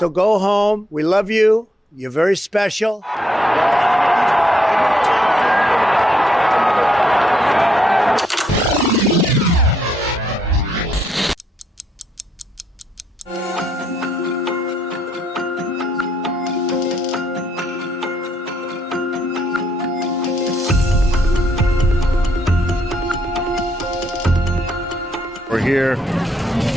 So go home. We love you. You're very special. We're here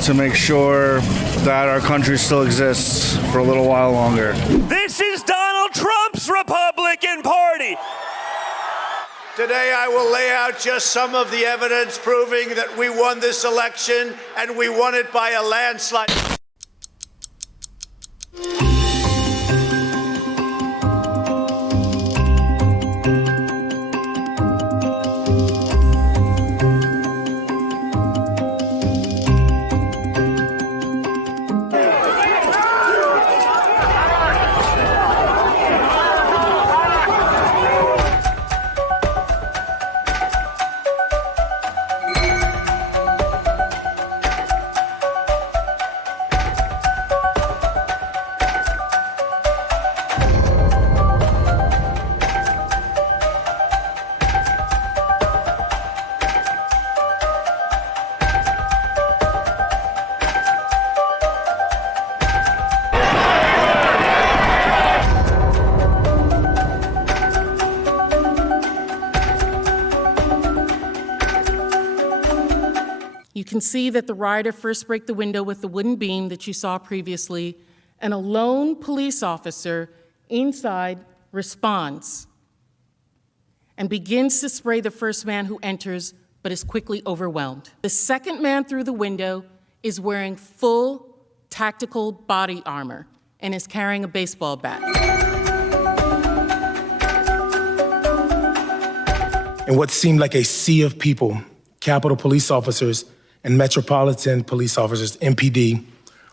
to make sure that our country still exists for a little while longer. This is Donald Trump's Republican Party. Today I will lay out just some of the evidence proving that we won this election, and we won it by a landslide. You can see that the rioter first break the window with the wooden beam that you saw previously, and a lone police officer inside responds and begins to spray the first man who enters, but is quickly overwhelmed. The second man through the window is wearing full tactical body armor and is carrying a baseball bat. In what seemed like a sea of people, Capitol police officers and Metropolitan Police officers, MPD,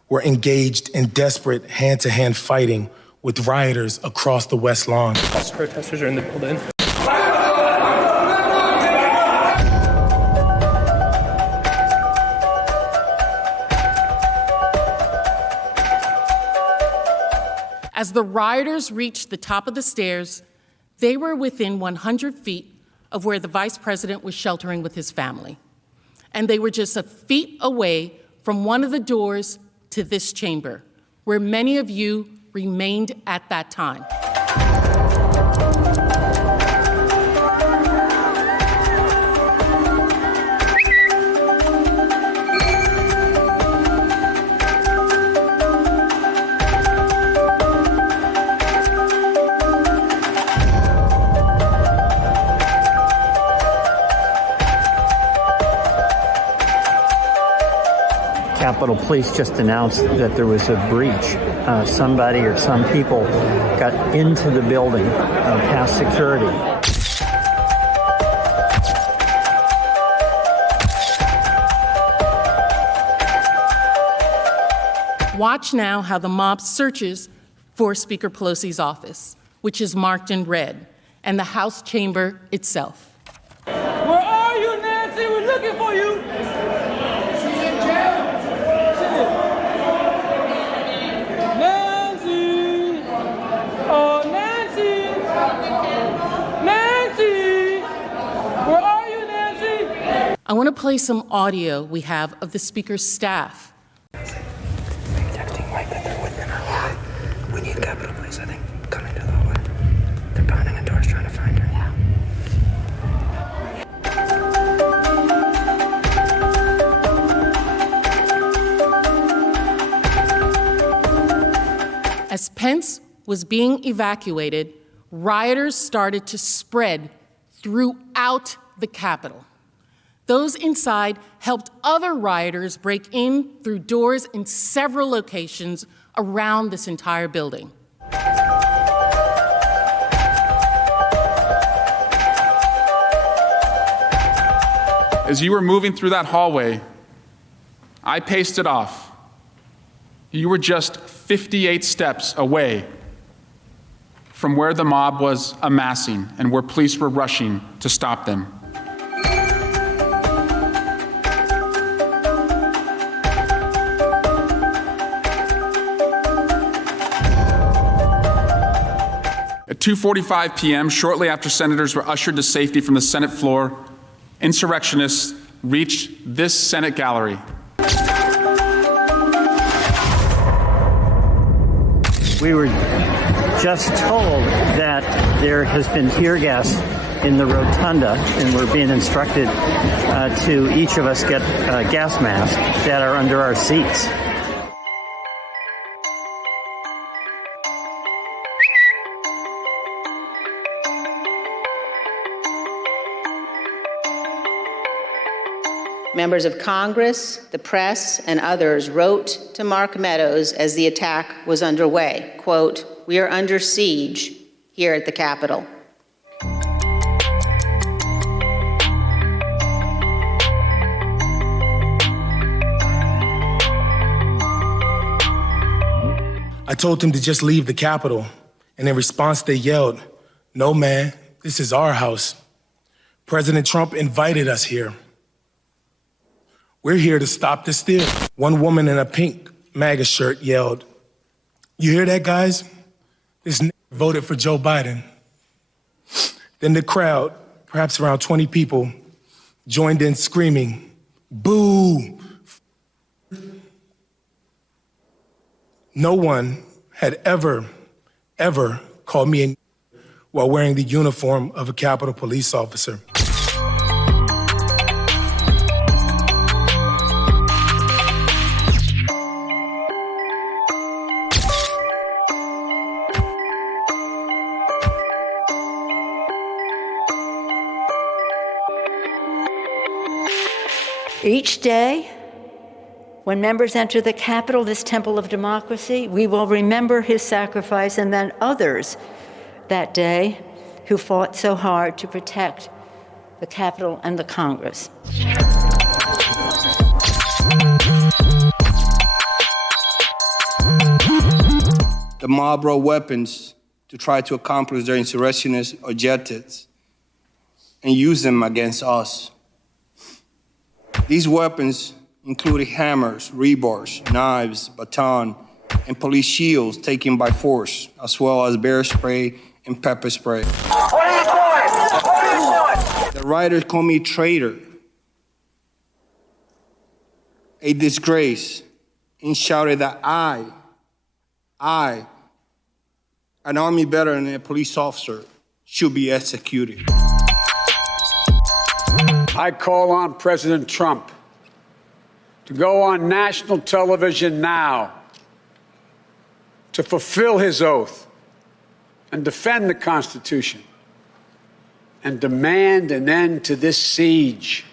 were engaged in desperate hand-to-hand fighting with rioters across the West Lawn. Protesters are in the building. As the rioters reached the top of the stairs, they were within 100 feet of where the vice president was sheltering with his family. And they were just a feet away from one of the doors to this chamber, where many of you remained at that time. Capitol Police just announced that there was a breach. Somebody or some people got into the building past security. Watch now how the mob searches for Speaker Pelosi's office, which is marked in red, and the House chamber itself. Where are you, Nancy? We're looking for you. Nancy! Oh, Nancy! Nancy! Where are you, Nancy? I want to play some audio we have of the Speaker's staff. Texting Mike that they're within our hallway. We need Capitol Police, I think, coming to the hallway. They're pounding on doors trying to find her. Yeah. As Pence was being evacuated, rioters started to spread throughout the Capitol. Those inside helped other rioters break in through doors in several locations around this entire building. As you were moving through that hallway, I paced it off. You were just 58 steps away from where the mob was amassing and where police were rushing to stop them. At 2:45 p.m., shortly after senators were ushered to safety from the Senate floor, insurrectionists reached this Senate gallery. We were just told that there has been tear gas in the rotunda, and we're being instructed to each of us get gas masks that are under our seats. Members of Congress, the press, and others wrote to Mark Meadows as the attack was underway, quote, "We are under siege here at the Capitol." I told them to just leave the Capitol, and in response they yelled, "No, man, this is our house. President Trump invited us here. We're here to stop the steal." One woman in a pink MAGA shirt yelled, "You hear that, guys? This voted for Joe Biden." Then the crowd, perhaps around 20 people, joined in screaming, "Boo!" No one had ever called me a while wearing the uniform of a Capitol Police officer. Each day, when members enter the Capitol, this temple of democracy, we will remember his sacrifice and then others that day who fought so hard to protect the Capitol and the Congress. The mob brought weapons to try to accomplish their insurrectionist objectives and use them against us. These weapons included hammers, rebars, knives, baton, and police shields taken by force, as well as bear spray and pepper spray. What are you doing? What are you doing? The rioters called me a traitor, a disgrace, and shouted that I, an Army veteran and a police officer, should be executed. I call on President Trump to go on national television now to fulfill his oath and defend the Constitution and demand an end to this siege.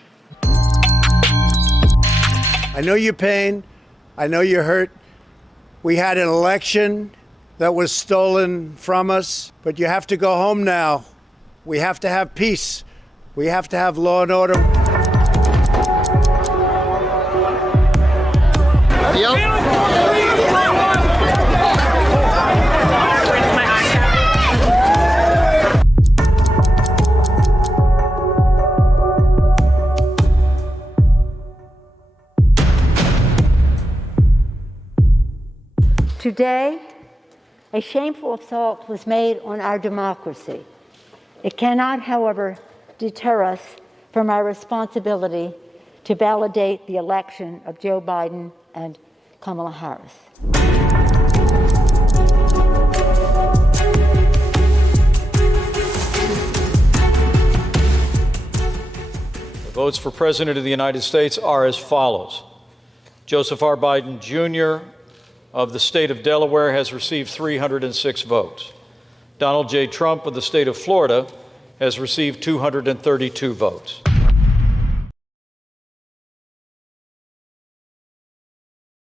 I know your pain. I know you're hurt. We had an election that was stolen from us, but you have to go home now. We have to have peace. We have to have law and order. Today, a shameful assault was made on our democracy. It cannot, however, deter us from our responsibility to validate the election of Joe Biden and Kamala Harris. The votes for President of the United States are as follows. Joseph R. Biden, Jr. of the state of Delaware has received 306 votes. Donald J. Trump of the state of Florida has received 232 votes.